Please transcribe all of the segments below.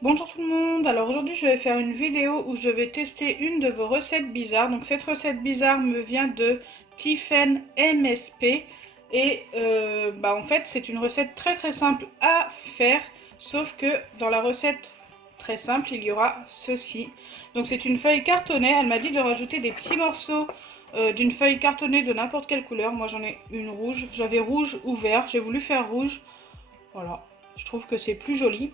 Bonjour tout le monde, alors aujourd'hui je vais faire une vidéo où je vais tester une de vos recettes bizarres. Donc cette recette bizarre me vient de Tiffen MSP et en fait c'est une recette très simple à faire, sauf que dans la recette très simple il y aura ceci. Donc c'est une feuille cartonnée, elle m'a dit de rajouter des petits morceaux d'une feuille cartonnée de n'importe quelle couleur. Moi j'en ai une rouge, j'avais rouge ou vert, j'ai voulu faire rouge, voilà, je trouve que c'est plus joli.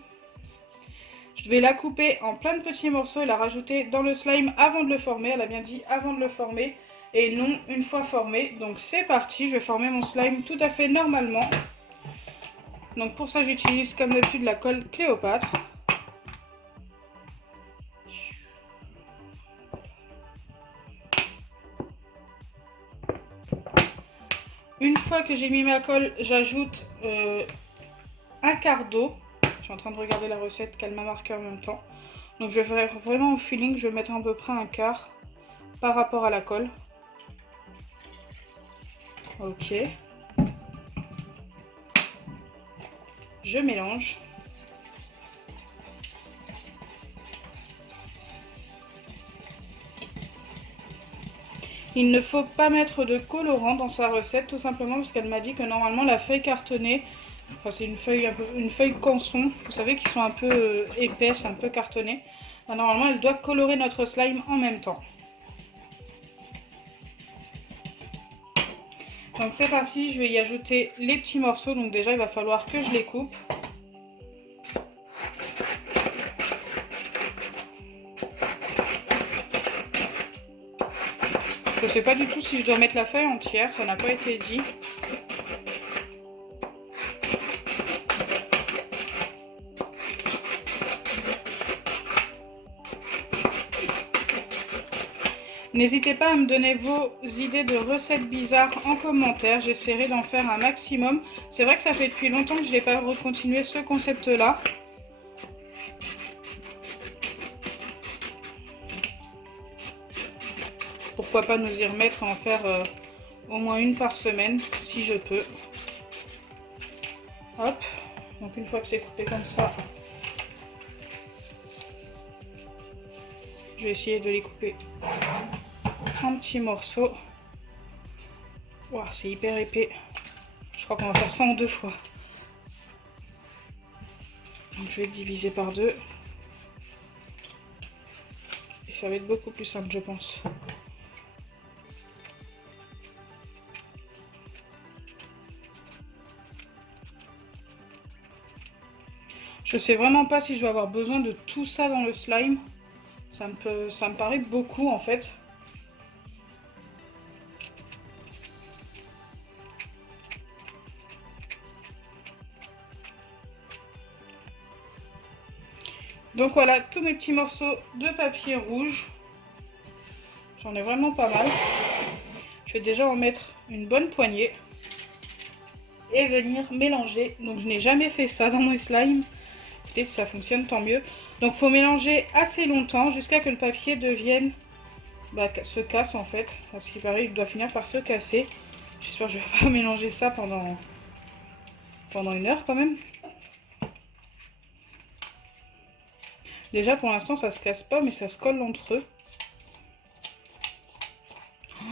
Je vais la couper en plein de petits morceaux et la rajouter dans le slime avant de le former. Elle a bien dit avant de le former et non une fois formé. Donc c'est parti, je vais former mon slime tout à fait normalement. Donc pour ça j'utilise comme d'habitude la colle Cléopâtre. Une fois que j'ai mis ma colle, j'ajoute un quart d'eau. Je suis en train de regarder la recette qu'elle m'a marquée en même temps. Donc je vais faire vraiment au feeling, je vais mettre à peu près un quart par rapport à la colle. Ok. Je mélange. Il ne faut pas mettre de colorant dans sa recette, tout simplement parce qu'elle m'a dit que normalement la feuille cartonnée, enfin c'est une feuille canson, vous savez, qui sont un peu épaisses, un peu cartonnées. Normalement elle doit colorer notre slime en même temps. Donc c'est parti, je vais y ajouter les petits morceaux, donc déjà il va falloir que je les coupe. Je ne sais pas du tout si je dois mettre la feuille entière, ça n'a pas été dit. N'hésitez pas à me donner vos idées de recettes bizarres en commentaire, j'essaierai d'en faire un maximum. C'est vrai que ça fait depuis longtemps que je n'ai pas continué ce concept-là. Pourquoi pas nous y remettre et en faire au moins une par semaine, si je peux. Hop, donc une fois que c'est coupé comme ça, je vais essayer de les couper en petits morceaux. Wow, c'est hyper épais. Je crois qu'on va faire ça en deux fois. Donc je vais diviser par deux. Et ça va être beaucoup plus simple, je pense. Je sais vraiment pas si je vais avoir besoin de tout ça dans le slime. Ça me paraît beaucoup en fait. Donc voilà, tous mes petits morceaux de papier rouge. J'en ai vraiment pas mal. Je vais déjà en mettre une bonne poignée. Et venir mélanger. Donc je n'ai jamais fait ça dans mes slimes. Écoutez, si ça fonctionne, tant mieux. Donc il faut mélanger assez longtemps jusqu'à que le papier devienne... se casse en fait. À ce qui paraît, il doit finir par se casser. J'espère que je ne vais pas mélanger ça pendant une heure quand même. Déjà pour l'instant ça se casse pas mais ça se colle entre eux. Oh,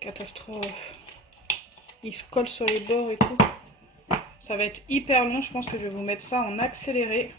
catastrophe. Ils se collent sur les bords et tout. Ça va être hyper long, je pense que je vais vous mettre ça en accéléré.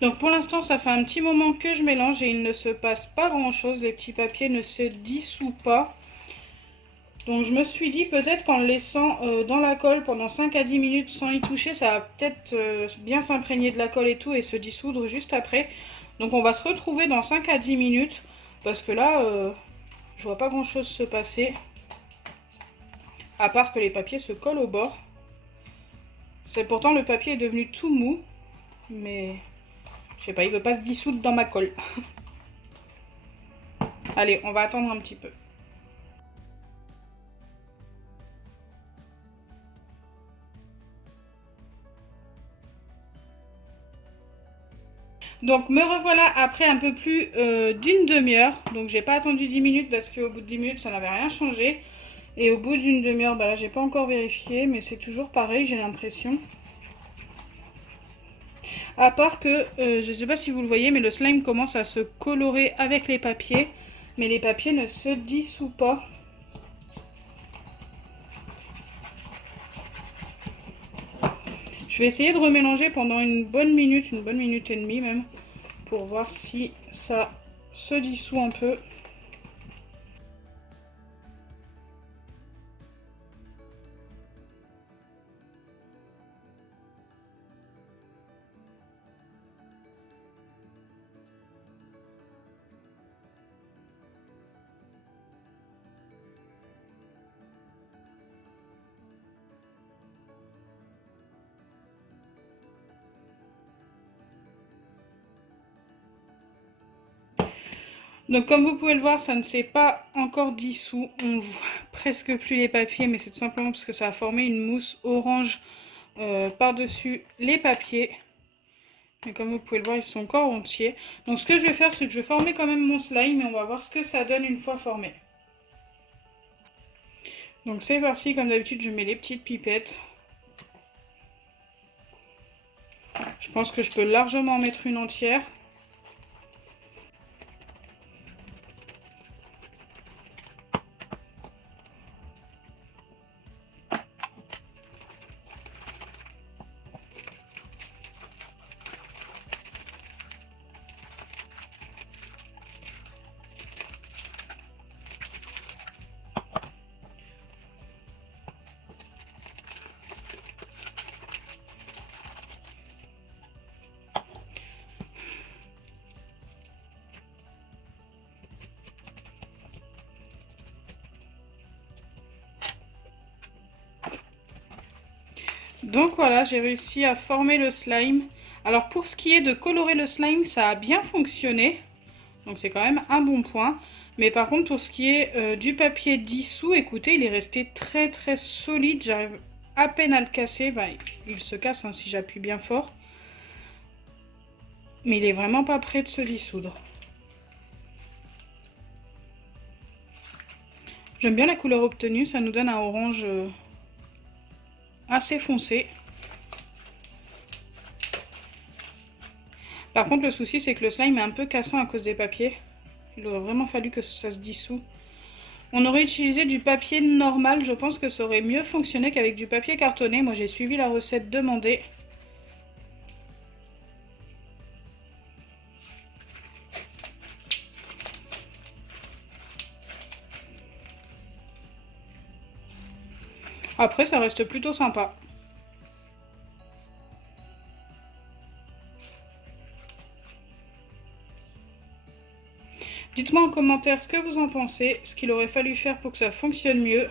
Donc pour l'instant ça fait un petit moment que je mélange et il ne se passe pas grand chose, les petits papiers ne se dissouent pas. Donc je me suis dit peut-être qu'en le laissant dans la colle pendant 5 à 10 minutes sans y toucher, ça va peut-être bien s'imprégner de la colle et tout et se dissoudre juste après. Donc on va se retrouver dans 5 à 10 minutes parce que là je vois pas grand chose se passer. À part que les papiers se collent au bord. Pourtant le papier est devenu tout mou, mais je sais pas, il veut pas se dissoudre dans ma colle. Allez, on va attendre un petit peu. Donc me revoilà après un peu plus d'une demi-heure. Donc j'ai pas attendu 10 minutes parce qu'au bout de 10 minutes ça n'avait rien changé. Et au bout d'une demi-heure, bah là j'ai pas encore vérifié, mais c'est toujours pareil, j'ai l'impression. À part que, je sais pas si vous le voyez, mais le slime commence à se colorer avec les papiers. Mais les papiers ne se dissouent pas. Je vais essayer de remélanger pendant une bonne minute et demie même, pour voir si ça se dissout un peu. Donc comme vous pouvez le voir, ça ne s'est pas encore dissous. On ne voit presque plus les papiers, mais c'est tout simplement parce que ça a formé une mousse orange par-dessus les papiers. Et comme vous pouvez le voir, ils sont encore entiers. Donc ce que je vais faire, c'est que je vais former quand même mon slime et on va voir ce que ça donne une fois formé. Donc c'est parti, comme d'habitude, je mets les petites pipettes. Je pense que je peux largement en mettre une entière. Donc voilà, j'ai réussi à former le slime. Alors pour ce qui est de colorer le slime, ça a bien fonctionné. Donc c'est quand même un bon point. Mais par contre, pour ce qui est du papier dissous, écoutez, il est resté très très solide. J'arrive à peine à le casser. Bah, il se casse hein, si j'appuie bien fort. Mais il est vraiment pas prêt de se dissoudre. J'aime bien la couleur obtenue, ça nous donne un orange assez foncé. Par contre, le souci, c'est que le slime est un peu cassant à cause des papiers. Il aurait vraiment fallu que ça se dissout. On aurait utilisé du papier normal, je pense que ça aurait mieux fonctionné qu'avec du papier cartonné. Moi, j'ai suivi la recette demandée. Après, ça reste plutôt sympa. Dites-moi en commentaire ce que vous en pensez, ce qu'il aurait fallu faire pour que ça fonctionne mieux.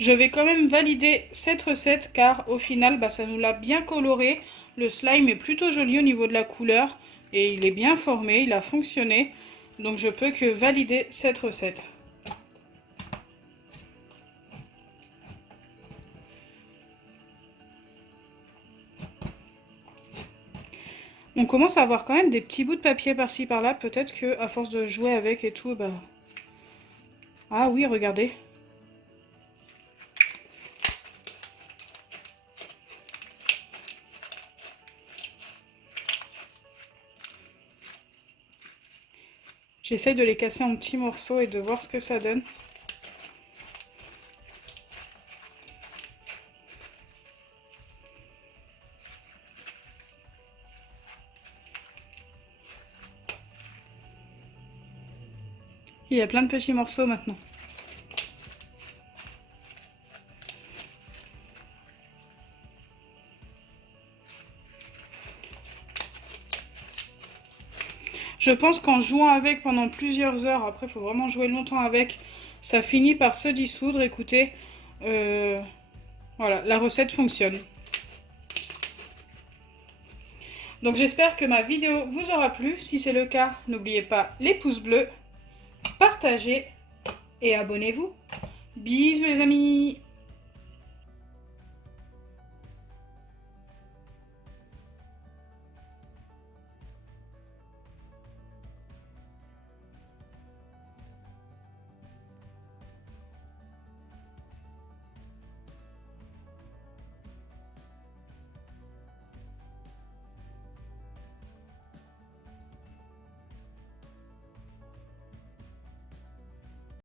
Je vais quand même valider cette recette car au final, bah, ça nous l'a bien coloré. Le slime est plutôt joli au niveau de la couleur et il est bien formé, il a fonctionné. Donc je peux que valider cette recette. On commence à avoir quand même des petits bouts de papier par-ci par-là. Peut-être que à force de jouer avec et tout, bah... Ah oui, regardez. J'essaye de les casser en petits morceaux et de voir ce que ça donne. Il y a plein de petits morceaux maintenant. Je pense qu'en jouant avec pendant plusieurs heures, après il faut vraiment jouer longtemps avec, ça finit par se dissoudre. Écoutez, Voilà, la recette fonctionne. Donc j'espère que ma vidéo vous aura plu. Si c'est le cas, n'oubliez pas les pouces bleus, partagez et abonnez-vous. Bisous les amis!